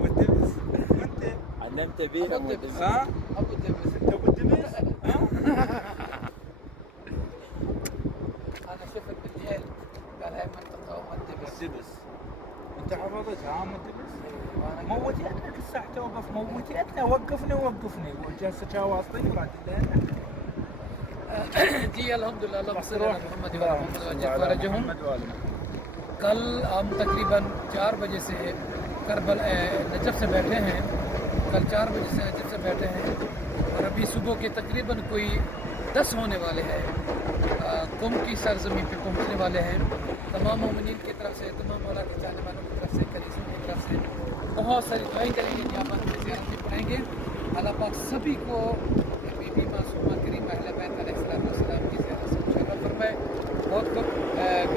مدبس وانت علمت بيه ابو دبس. ها؟ ابو دبس. انت ابو الدبس؟ انا شفت بالليل قال هاي منطقه ام الدبس. مدبس انت حفظتها ها مدبس؟ وأنا موتيتنا كل ساعة توقف موتيتنا وقفني جلسة واسطين وراد जी अल्हम्दुलिल्लाह अल्लाह الله सल्लल्लाहु अलैहि मोहम्मद वजह محمد وآل कल हम तकरीबन 4 बजे से करबल नजफ से बैठे हैं। कल 4 बजे से नजफ से बैठे हैं और अभी सुबह के तकरीबन कोई 10 होने वाले हैं। कुम की सरजमी पे पहुंचने वाले हैं। तमाम मोमिनीन की तरफ से, तमाम मौला के चाहने वालों की तरफ से, कलीसियों की तरफ से बहुत सारी दुआएं करेंगे, नियामत में ज़ियारत भी पढ़ेंगे। अल्लाह पाक सभी को बीबी मासूमा करीम अहले बैत अलैहिस्सलाम की ज़ियारत से इंशाअल्लाह फरमाए। बहुत खूब